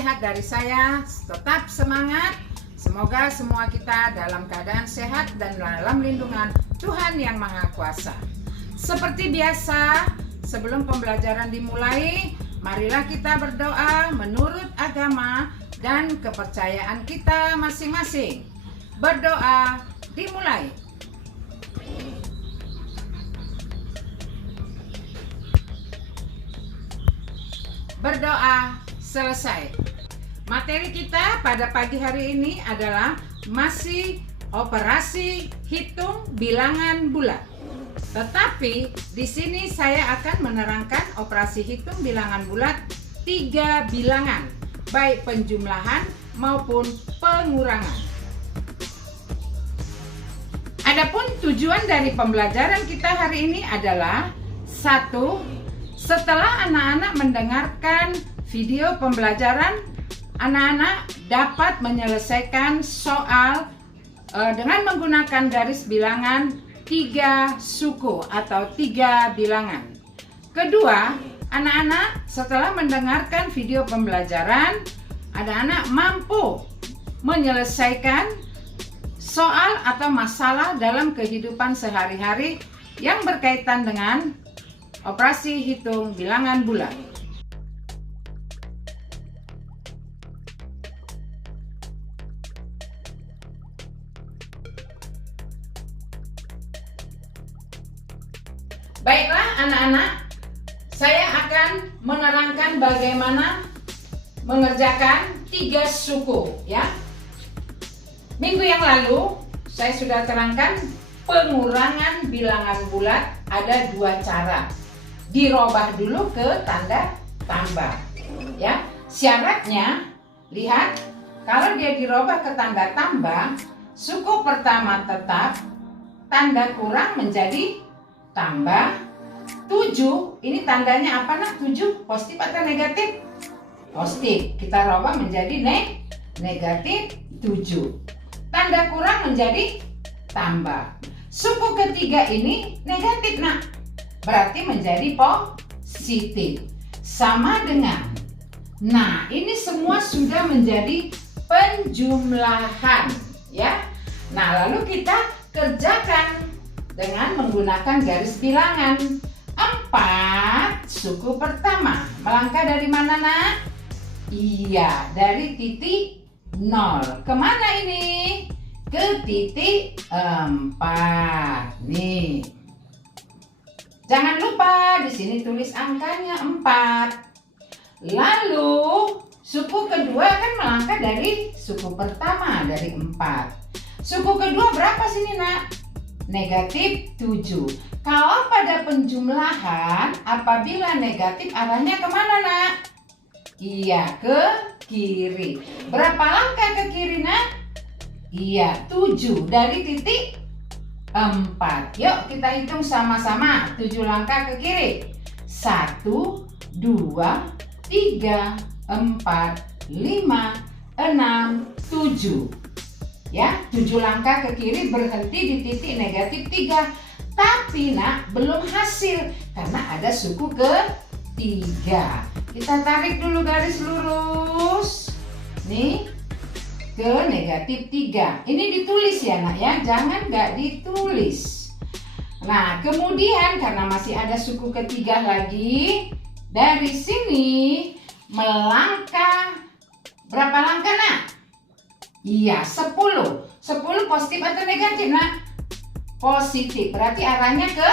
sehat dari saya. Tetap semangat. Semoga semua kita dalam keadaan sehat dan dalam lindungan Tuhan Yang Maha Kuasa. Seperti biasa, sebelum pembelajaran dimulai, marilah kita berdoa menurut agama dan kepercayaan kita masing-masing. Berdoa dimulai. Berdoa selesai. Materi kita pada pagi hari ini adalah masih operasi hitung bilangan bulat. Tetapi di sini saya akan menerangkan operasi hitung bilangan bulat 3 bilangan, baik penjumlahan maupun pengurangan. Adapun tujuan dari pembelajaran kita hari ini adalah 1. Setelah anak-anak mendengarkan video pembelajaran, anak-anak dapat menyelesaikan soal dengan menggunakan garis bilangan 3 suku atau 3 bilangan. Kedua, anak-anak setelah mendengarkan video pembelajaran, anak-anak mampu menyelesaikan soal atau masalah dalam kehidupan sehari-hari yang berkaitan dengan operasi hitung bilangan bulat. Baiklah anak-anak, saya akan menerangkan bagaimana mengerjakan 3 suku ya. Minggu yang lalu saya sudah terangkan pengurangan bilangan bulat ada 2 cara. Dirubah dulu ke tanda tambah ya. Syaratnya lihat, kalau dia dirubah ke tanda tambah, suku pertama tetap, tanda kurang menjadi tambah 7. Ini tandanya apa nak? 7 positif atau negatif? Positif. Kita rubah menjadi negatif 7. Tanda kurang menjadi tambah. Suku ketiga ini negatif nak, berarti menjadi positif. Sama dengan, nah ini semua sudah menjadi penjumlahan ya. Nah lalu kita kerjakan dengan menggunakan garis bilangan. 4 suku pertama melangkah dari mana nak? Iya, dari titik 0. Kemana ini? Ke titik 4. Nih. Jangan lupa di sini tulis angkanya 4. Lalu suku kedua kan melangkah dari suku pertama dari 4. Suku kedua berapa sini nak? Negatif 7. Kalau pada penjumlahan, apabila negatif arahnya kemana nak? Iya, ke kiri. Berapa langkah ke kiri nak? Iya, 7 dari titik 4. Yuk kita hitung sama-sama 7 langkah ke kiri. 1, 2, 3, 4, 5, 6, 7. Ya, 7 langkah ke kiri berhenti di titik negatif 3. Tapi nak, belum hasil karena ada suku ketiga. Kita tarik dulu garis lurus. Nih, ke negatif 3. Ini ditulis ya nak ya, jangan nggak ditulis. Nah, kemudian karena masih ada suku ketiga lagi, dari sini melangkah berapa langkah nak? Iya, 10. 10 positif atau negatif nak? Positif, berarti arahnya ke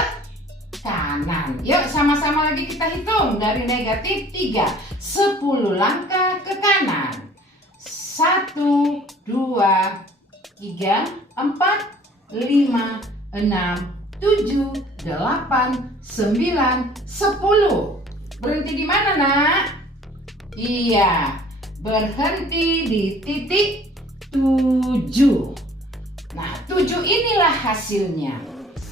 kanan. Yuk sama-sama lagi kita hitung dari negatif 3. 10 langkah ke kanan. 1, 2, 3, 4, 5, 6, 7, 8, 9, 10. Berhenti di mana nak? Iya, berhenti di titik 7. Nah, 7 inilah hasilnya.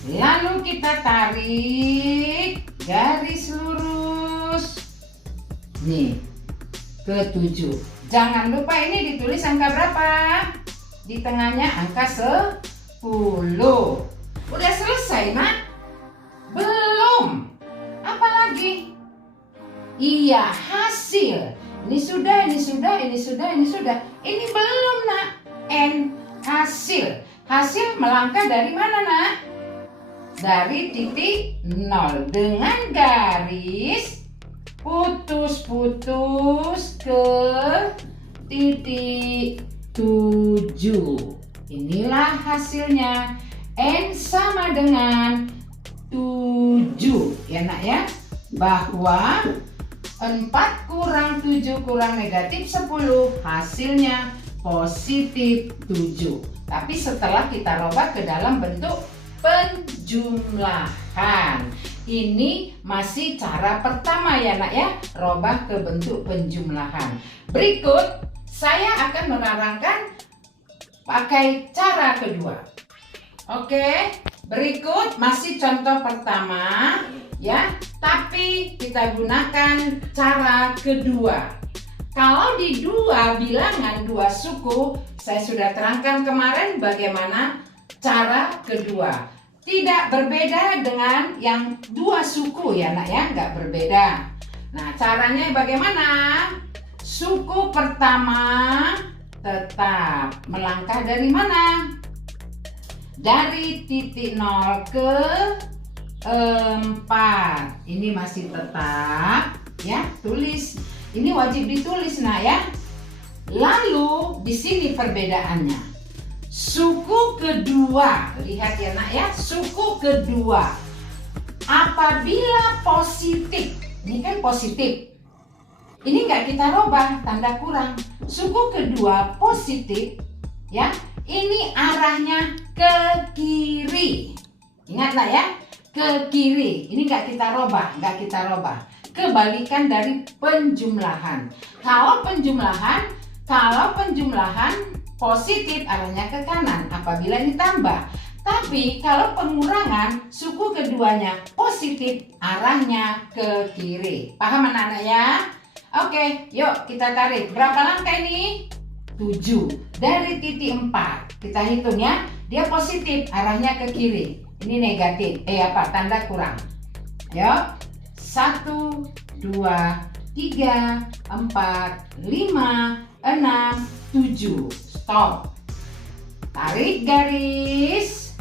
Lalu kita tarik garis lurus. Nih, ke 7. Jangan lupa ini ditulis angka berapa? Di tengahnya angka 10. Udah selesai nak? Belum. Apa lagi? Iya, hasil. Ini sudah, ini sudah, ini sudah, ini sudah. Ini belum, nak. N, hasil. Hasil melangkah dari mana, nak? Dari titik 0 dengan garis putus-putus ke titik 7. Inilah hasilnya. N sama dengan 7. Ya, nak ya. Bahwa 4 kurang 7 kurang negatif 10, hasilnya positif 7. Tapi setelah kita rubah ke dalam bentuk penjumlahan. Ini masih cara pertama ya, nak ya, rubah ke bentuk penjumlahan. Berikut saya akan menerangkan pakai cara kedua. Oke, berikut masih contoh pertama ya, tapi kita gunakan cara kedua. Kalau di dua bilangan, dua suku, saya sudah terangkan kemarin bagaimana cara kedua. Tidak berbeda dengan yang dua suku ya, nak ya, nggak berbeda. Nah, caranya bagaimana? Suku pertama tetap melangkah dari mana? Dari titik 0 ke 4. Ini masih tetap ya, tulis. Ini wajib ditulis, nak ya. Lalu di sini perbedaannya. Suku kedua, lihat ya, nak ya. Suku kedua apabila positif, ini kan positif. Ini nggak kita rubah, tanda kurang. Suku kedua positif ya. Ini arahnya ke kiri. Ingat, nak ya, ke kiri. Ini nggak kita rubah, nggak kita rubah. Kebalikan dari penjumlahan. Kalau penjumlahan positif arahnya ke kanan apabila ini tambah. Tapi kalau pengurangan, suku keduanya positif arahnya ke kiri. Paham anak-anak ya? Oke, yuk kita tarik. Berapa langkah ini? 7. Dari titik 4. Kita hitung ya. Dia positif arahnya ke kiri. Ini negatif. Tanda kurang. Yuk. 1, 2, 3, 4, 5, 6, 7. Stop. Tarik garis.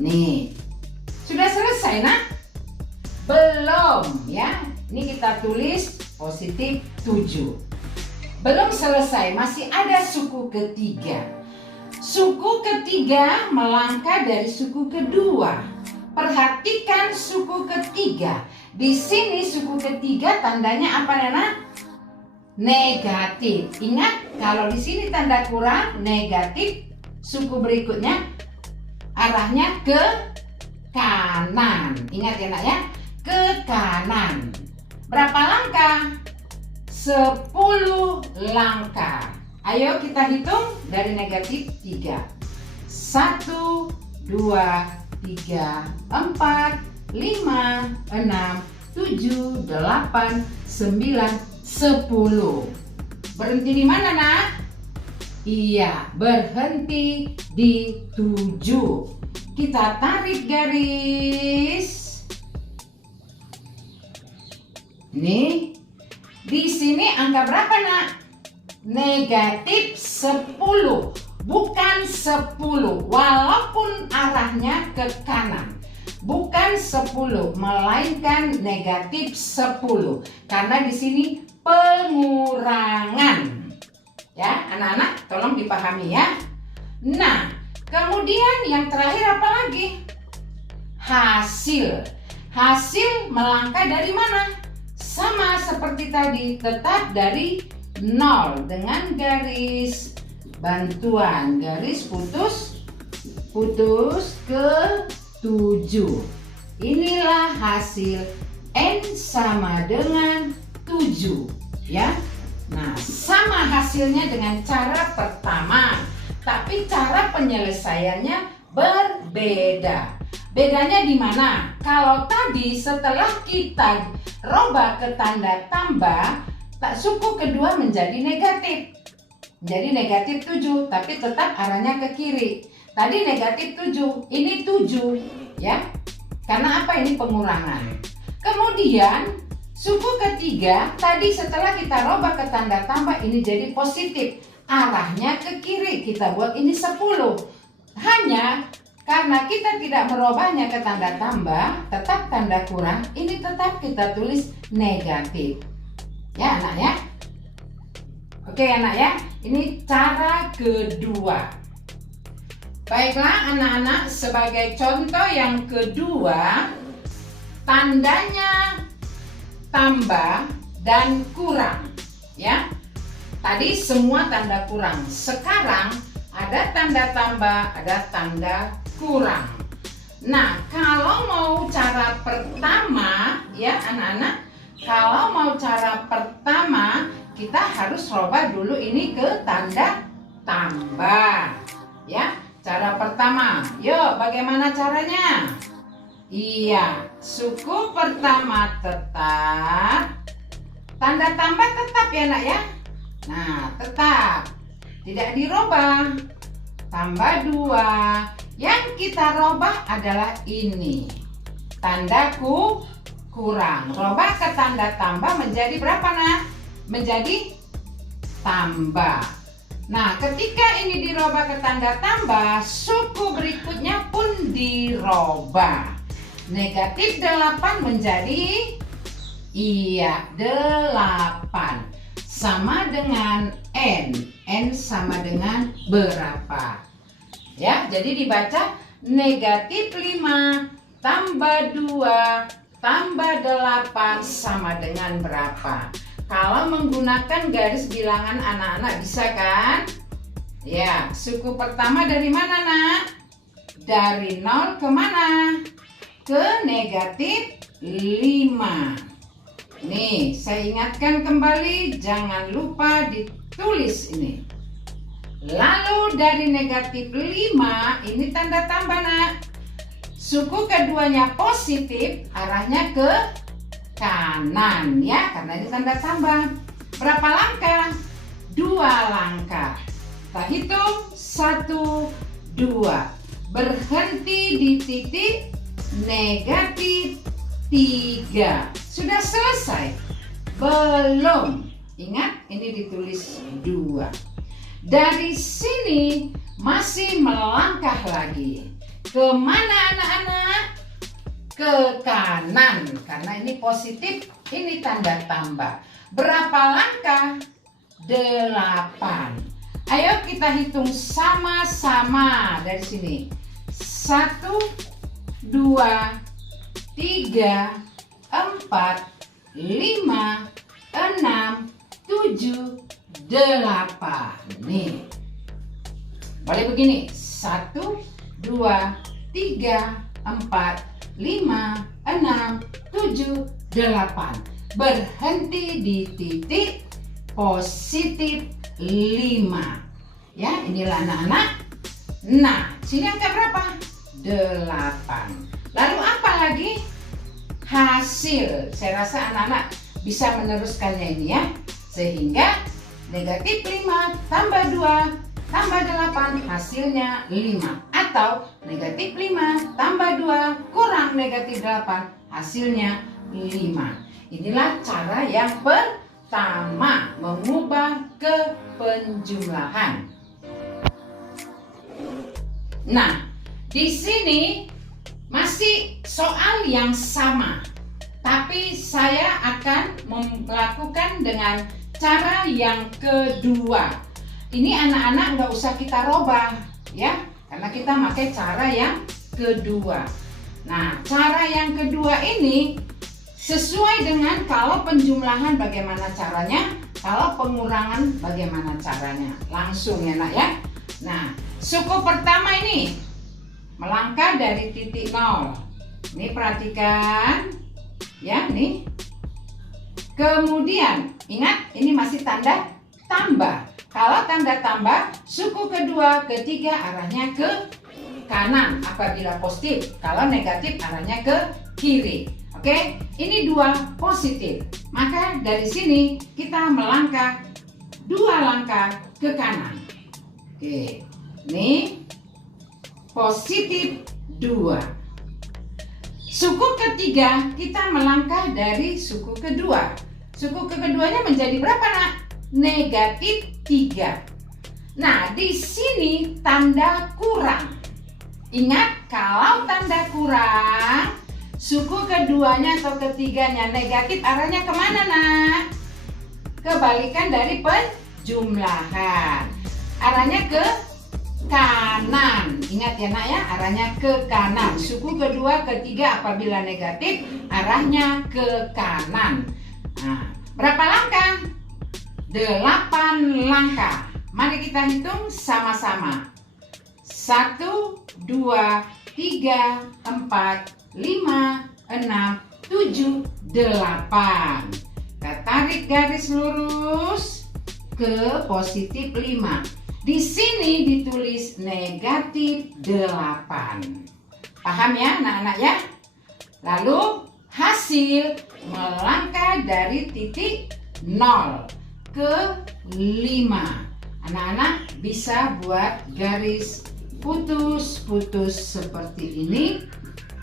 Nih. Sudah selesai, nak? Belum ya. Ini kita tulis positif 7. Belum selesai, masih ada suku ketiga. Suku ketiga melangkah dari suku kedua. Perhatikan suku ketiga. Di sini suku ketiga tandanya apa, Nana? Negatif. Ingat, kalau di sini tanda kurang negatif, suku berikutnya arahnya ke kanan. Ingat ya, nak ya, ke kanan. Berapa langkah? 10 langkah. Ayo kita hitung dari negatif 3. 1, 2, 3, 4, 5, 6, 7, 8, 9, 10. Berhenti di mana, nak? Iya, berhenti di 7. Kita tarik garis. Nih, di sini angka berapa, nak? Negatif 10. Bukan 10, walaupun arahnya ke kanan. Bukan 10, melainkan negatif 10. Karena di sini pengurangan. Ya, anak-anak tolong dipahami ya. Nah, kemudian yang terakhir apa lagi? Hasil. Hasil melangkah dari mana? Sama seperti tadi, tetap dari 0 dengan garis bantuan, garis putus ke 7. Inilah hasil N sama dengan 7 ya. Nah, sama hasilnya dengan cara pertama, tapi cara penyelesaiannya berbeda. Bedanya di mana? Kalau tadi setelah kita rubah ke tanda tambah, suku kedua menjadi negatif. Jadi negatif 7, tapi tetap arahnya ke kiri. Tadi negatif 7, ini 7 ya. Karena apa? Ini pengurangan. Kemudian Suku ketiga, tadi setelah kita rubah ke tanda tambah ini jadi positif. Arahnya ke kiri, kita buat ini 10. Hanya karena kita tidak merubahnya ke tanda tambah, tetap tanda kurang, ini tetap kita tulis negatif. Ya anak ya. Oke anak ya, ini cara kedua. Baiklah anak-anak, sebagai contoh yang kedua, tandanya tambah dan kurang ya. Tadi semua tanda kurang, sekarang ada tanda tambah, ada tanda kurang. Nah, kalau mau cara pertama ya anak-anak, kalau mau cara pertama kita harus rubah dulu ini ke tanda tambah ya. Cara pertama, yuk bagaimana caranya? Iya, suku pertama tetap, tanda tambah tetap ya nak ya. Nah tetap, tidak dirubah. Tambah 2, yang kita rubah adalah ini, tanda kurang. Rubah ke tanda tambah menjadi berapa nak? Menjadi tambah. Nah ketika ini dirubah ke tanda tambah, suku berikutnya pun dirubah. Negatif 8 menjadi 8 sama dengan N. N sama dengan berapa? Ya, jadi dibaca negatif 5 tambah 2 tambah 8 sama dengan berapa? Kalau menggunakan garis bilangan anak-anak bisa kan? Ya, suku pertama dari mana nak? Dari 0 ke mana? Ke negatif 5. Nih, saya ingatkan kembali, jangan lupa ditulis ini. Lalu dari negatif 5, ini tanda tambah nak. Suku keduanya positif, arahnya ke kanan ya, karena ini tanda tambah. Berapa langkah? 2 langkah. Kita hitung 1, 2. Berhenti di titik negatif 3. Sudah selesai? Belum. Ingat, ini ditulis 2. Dari sini masih melangkah lagi. Kemana anak-anak? Ke kanan. Karena ini positif, ini tanda tambah. Berapa langkah? 8. Ayo kita hitung sama-sama dari sini. 1, 2, 3, 4, 5, 6, 7, 8. Nih. Boleh begini. 1, 2, 3, 4, 5, 6, 7, 8. Berhenti di titik positif 5. Ya, inilah anak-anak. Nah, sini angka berapa? 8. Lalu apa lagi? Hasil. Saya rasa anak-anak bisa meneruskannya ini ya. Sehingga negatif 5 tambah 2 tambah 8 hasilnya 5. Atau negatif 5 tambah 2 kurang negatif 8 hasilnya 5. Inilah cara yang pertama, mengubah ke penjumlahan. Nah, di sini masih soal yang sama, tapi saya akan melakukan dengan cara yang kedua. Ini anak-anak nggak usah kita robah ya, karena kita pakai cara yang kedua. Nah, cara yang kedua ini sesuai dengan kalau penjumlahan bagaimana caranya, kalau pengurangan bagaimana caranya. Langsung ya nak ya. Nah, suku pertama ini melangkah dari titik 0. Ini perhatikan ya, nih. Kemudian ingat ini masih tanda tambah. Kalau tanda tambah, suku kedua, ketiga arahnya ke kanan apabila positif. Kalau negatif arahnya ke kiri. Oke, ini 2 positif. Maka dari sini kita melangkah 2 langkah ke kanan. Oke, ini positif 2. Suku ketiga, kita melangkah dari suku kedua. Suku keduanya menjadi berapa, nak? Negatif 3. Nah, di sini tanda kurang. Ingat, kalau tanda kurang, suku keduanya atau ketiganya negatif, arahnya kemana, nak? Kebalikan dari penjumlahan. Arahnya ke kanan. Ingat ya, nak ya, arahnya ke kanan. Suku kedua, ketiga apabila negatif, arahnya ke kanan. Nah, berapa langkah? 8 langkah. Mari kita hitung sama-sama. 1, 2, 3, 4, 5, 6, 7, 8. Kita tarik garis lurus ke positif 5. Di sini ditulis negatif 8. Paham ya, anak-anak ya? Lalu hasil melangkah dari titik 0 ke 5. Anak-anak bisa buat garis putus-putus seperti ini.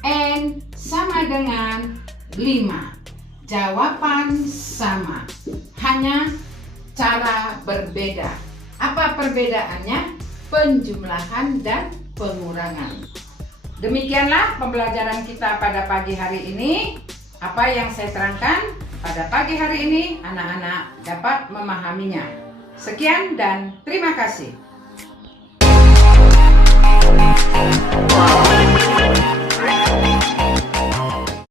N sama dengan 5. Jawaban sama, hanya cara berbeda. Apa perbedaannya? Penjumlahan dan pengurangan. Demikianlah pembelajaran kita pada pagi hari ini. Apa yang saya terangkan pada pagi hari ini, anak-anak dapat memahaminya. Sekian dan terima kasih.